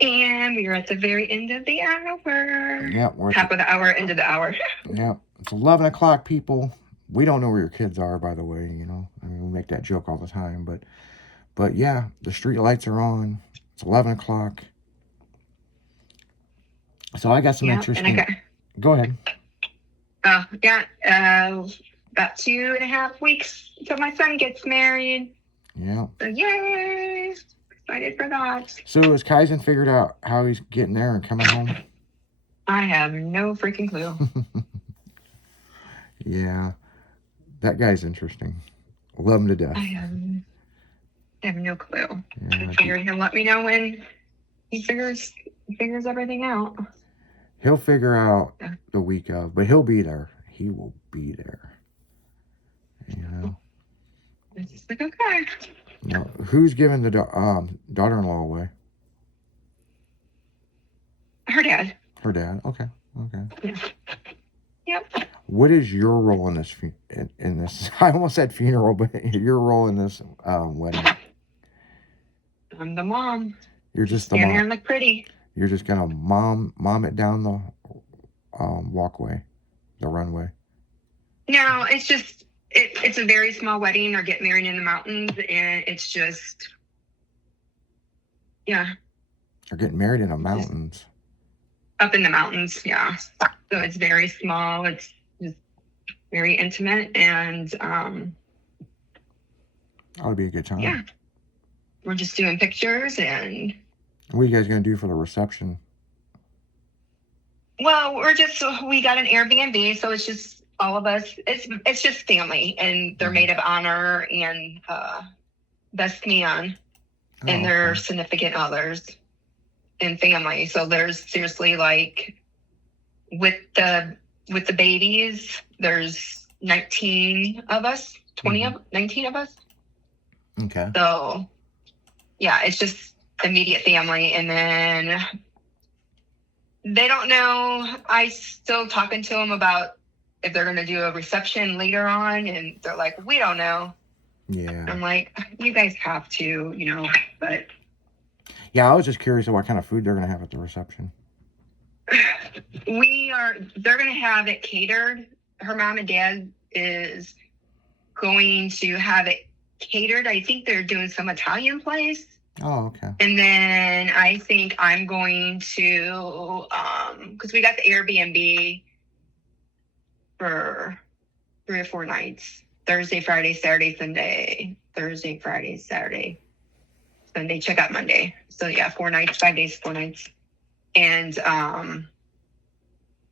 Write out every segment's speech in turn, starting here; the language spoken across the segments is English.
And we are at the very end of the hour. Yeah, we're Top of the hour, end of the hour. yeah. It's 11 o'clock, people. We don't know where your kids are, by the way. I mean, we make that joke all the time, but yeah, the street lights are on. It's 11 o'clock. So I got some Yeah, and I interesting. got. Go ahead. Yeah, about 2.5 weeks until my son gets married. Yeah. So yay! Excited for that. So has Kaizen figured out how he's getting there and coming home? I have no freaking clue. Yeah, that guy's interesting. Love him to death. I have no clue. Yeah, I figured he'll let me know when he figures everything out. he'll figure out the week of, but he'll be there. He will be there. It's just like, okay. Now, who's giving the daughter-in-law away? Her dad. Her dad. Okay. Yeah. Yep. What is your role in this? In this, I almost said funeral, but your role in this wedding? I'm the mom. You're just the stand mom. there and look pretty. You're just gonna mom it down the walkway, the runway. No, it's just it's a very small wedding. They're getting married in the mountains, and it's just They're getting married in the mountains. Up in the mountains, yeah. So it's very small. It's just very intimate, and That'll be a good time. Yeah. We're just doing pictures and. What are you guys gonna do for the reception? Well, we got an Airbnb, so it's just all of us. It's just family, and they're maid of honor and best man and their significant others and family. So there's seriously like with the babies, there's 19 of us, 19 of us. Okay. So yeah, it's just immediate family, and then they don't know. I still talking to them about if they're going to do a reception later on, and they're like, we don't know. Yeah. I'm like, you guys have to, but. Yeah, I was just curious of what kind of food they're going to have at the reception. They're going to have it catered. Her mom and dad is going to have it catered. I think they're doing some Italian place. Oh, okay. And then I think I'm going to, because we got the Airbnb for 3 or 4 nights. Thursday, Friday, Saturday, Sunday. Thursday, Friday, Saturday. Sunday, check out Monday. So yeah, 4 nights, 5 days, 4 nights. And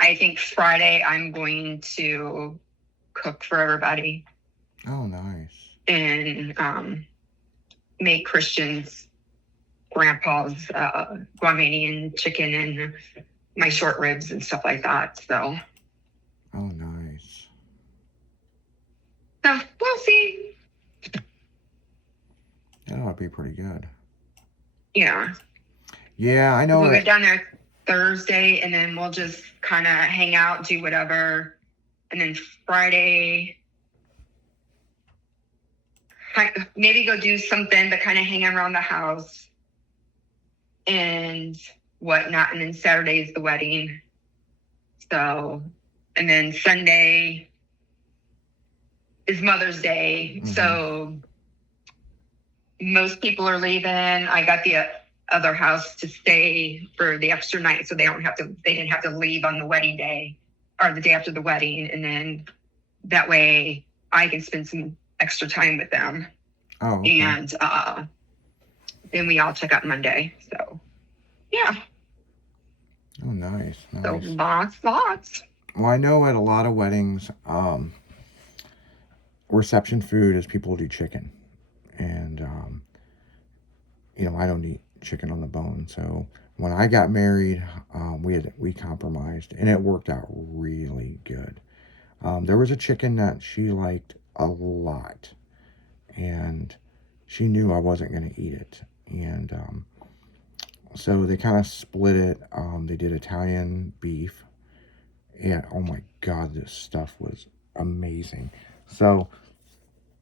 I think Friday I'm going to cook for everybody. Oh, nice. And make Christian's grandpa's Guamanian chicken and my short ribs and stuff like that. So. Oh, nice. So we'll see. That ought to be pretty good. Yeah. Yeah, I know. We'll get down there Thursday, and then we'll just kind of hang out, do whatever. And then Friday, maybe go do something, but kind of hang around the house and whatnot. And then Saturday is the wedding. So, and then Sunday is Mother's Day. Mm-hmm. So most people are leaving. I got the other house to stay for the extra night, so they didn't have to leave on the wedding day or the day after the wedding. And then that way I can spend some extra time with them. Oh, okay. And then we all check out Monday. So yeah. Oh, nice. So lots. Well, I know at a lot of weddings, reception food is people do chicken. And, I don't eat chicken on the bone. So when I got married, we compromised, and it worked out really good. There was a chicken that she liked a lot, and she knew I wasn't going to eat it. And so they kind of split it. They did Italian beef, and oh my God, this stuff was amazing. So,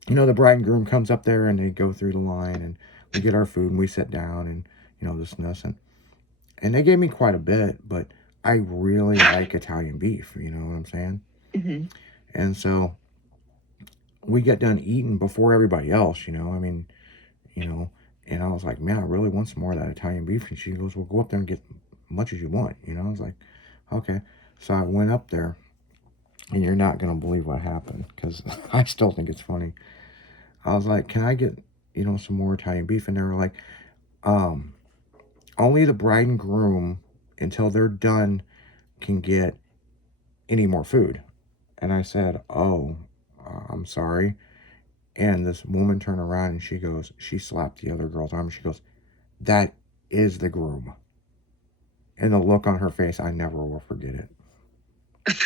the bride and groom comes up there, and they go through the line, and we get our food, and we sit down, and this and this. And And they gave me quite a bit, but I really like Italian beef, you know what I'm saying? Hmm. And so we get done eating before everybody else, you know. I mean, you know, and I was like, man, I really want some more of that Italian beef. And she goes, well, go up there and get as much as you want, you know. I was like, okay. So I went up there, and you're not going to believe what happened because I still think it's funny. I was like, can I get, you know, some more Italian beef? And they were like, um, only the bride and groom, until they're done, can get any more food. And I said, oh, I'm sorry. And this woman turned around and she slapped the other girl's arm. And she goes, that is the groom. And the look on her face, I never will forget it.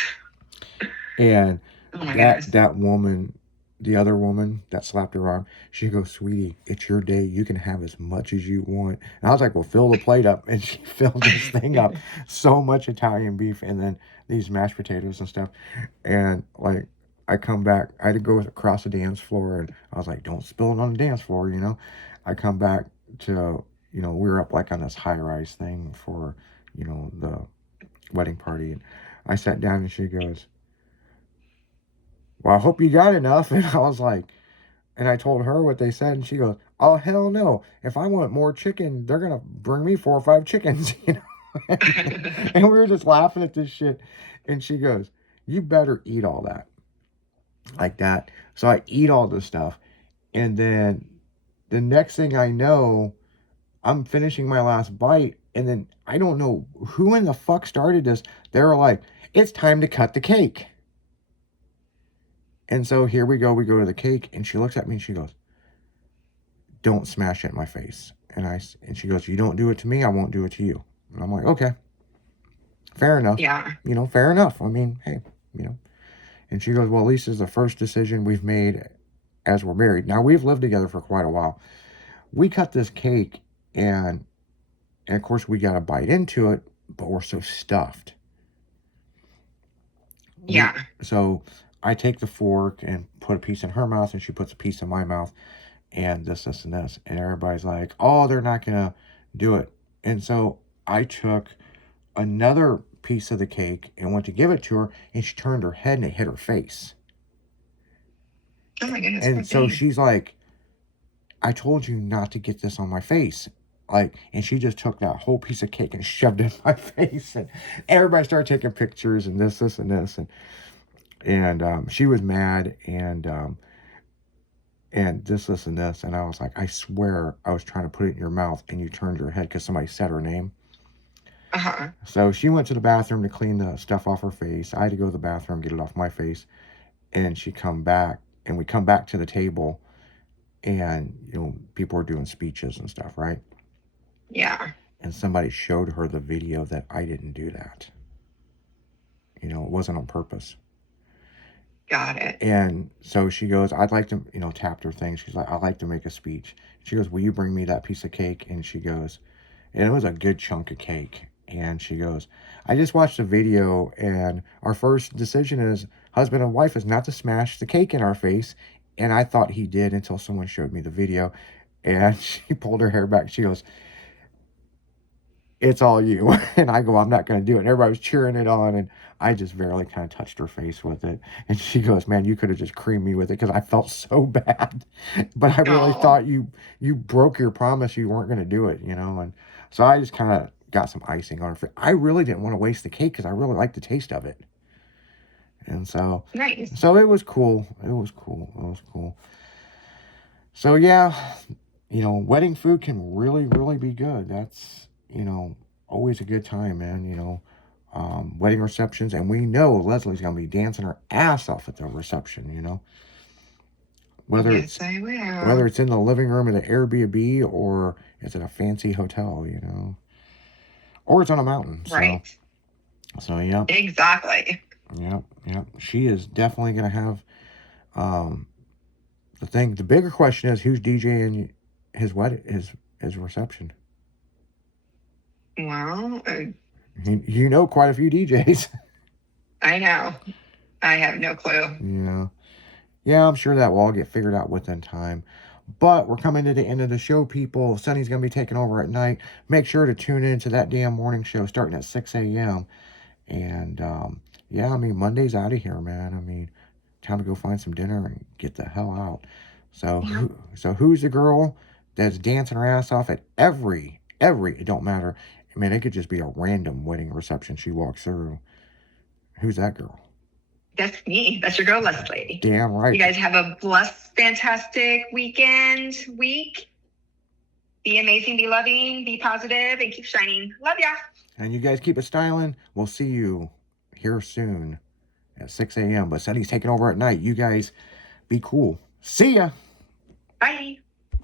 And Oh my goodness. that woman, the other woman that slapped her arm, she goes, sweetie, it's your day. You can have as much as you want. And I was like, well, fill the plate up. And she filled this thing up. So much Italian beef and then these mashed potatoes and stuff. And like, I come back, I had to go across the dance floor, and I was like, don't spill it on the dance floor, you know. I come back to, you know, we were up like on this high rise thing for, you know, the wedding party. And I sat down and she goes, well, I hope you got enough. And I was like, and I told her what they said, and she goes, oh, hell no. If I want more chicken, they're going to bring me 4 or 5 chickens, you know. And we were just laughing at this shit. And she goes, you better eat all that. Like that. So I eat all this stuff. And then the next thing I know, I'm finishing my last bite. And then I don't know who in the fuck started this. They were like, it's time to cut the cake. And so here we go. We go to the cake, and she looks at me and she goes, don't smash it in my face. And she goes, you don't do it to me, I won't do it to you. And I'm like, okay, fair enough. Yeah. You know, fair enough. I mean, hey, you know. And she goes, well, at least it's the first decision we've made as we're married. Now, we've lived together for quite a while. We cut this cake, and of course, we got to bite into it, but we're so stuffed. Yeah. So I take the fork and put a piece in her mouth, and she puts a piece in my mouth, and this, and this. And everybody's like, oh, they're not going to do it. And so I took another piece of the cake and went to give it to her, and she turned her head and it hit her face. Oh my goodness. And so she's like, I told you not to get this on my face. Like, and she just took that whole piece of cake and shoved it in my face. And everybody started taking pictures and this, and this. And she was mad and this, and this. And I was like, I swear I was trying to put it in your mouth and you turned your head because somebody said her name. Uh-huh. So she went to the bathroom to clean the stuff off her face. I had to go to the bathroom, get it off my face. And she come back, and we come back to the table, and, you know, people are doing speeches and stuff, right? Yeah. And somebody showed her the video that I didn't do that. You know, it wasn't on purpose. Got it. And so she goes, I'd like to, you know, tapped her thing. She's like, I'd like to make a speech. She goes, will you bring me that piece of cake? And she goes, and it was a good chunk of cake. And she goes, I just watched the video, and our first decision as husband and wife is not to smash the cake in our face. And I thought he did until someone showed me the video. And she pulled her hair back. She goes, it's all you. And I go, I'm not going to do it. And everybody was cheering it on, and I just barely kind of touched her face with it. And she goes, man, you could have just creamed me with it, because I felt so bad. But I really thought you broke your promise, you weren't going to do it, you know. And so I just kind of got some icing on her face. I really didn't want to waste the cake because I really liked the taste of it. And so Nice. So it was cool. It was cool. So yeah, you know, wedding food can really, really be good. That's, you know, always a good time, man. You know, wedding receptions, and we know Leslie's gonna be dancing her ass off at the reception. You know, whether Yes, I will. whether it's in the living room of the Airbnb or it's in a fancy hotel, you know, or it's on a mountain. Right. So yeah. Exactly. Yep. She is definitely gonna have the thing. The bigger question is, who's DJing his wedding, his reception? Well, You know quite a few DJs. I know. I have no clue. Yeah, I'm sure that will all get figured out within time. But we're coming to the end of the show, people. Sunny's going to be taking over at night. Make sure to tune in to that damn morning show starting at 6 a.m. And yeah, I mean, Monday's out of here, man. I mean, time to go find some dinner and get the hell out. So, who's the girl that's dancing her ass off at every, it don't matter. I mean, it could just be a random wedding reception she walks through. Who's that girl? That's me. That's your girl, Leslie. Damn right. You guys have a blessed, fantastic week. Be amazing, be loving, be positive, and keep shining. Love ya. And you guys keep it styling. We'll see you here soon at 6 a.m. But Sunny's taking over at night. You guys be cool. See ya. Bye.